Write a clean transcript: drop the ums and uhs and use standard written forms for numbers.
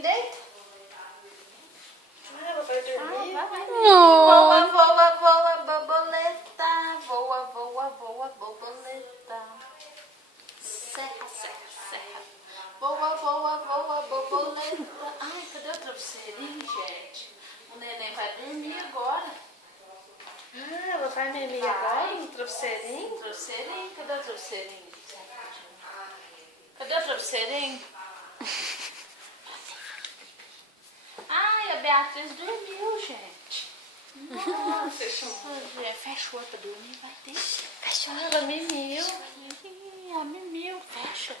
Beatrizinho, deita. Ela vai dormir. Voa, voa, voa, borboleta. Voa, voa, voa, borboleta. Serra, serra, serra. Voa, voa, voa, borboleta. Ai, cadê o travesseirinho, gente? O neném vai dormir agora. Ela vai mimir agora no travesseirinho? Travesseirinho? Cadê o travesseirinho? Cadê o travesseirinho? Ai, a Beatriz dormiu, gente. Nossa, fechou pra dormir, vai ter. Fechou, ela mimiu. Ih, ela mimiu, fecha.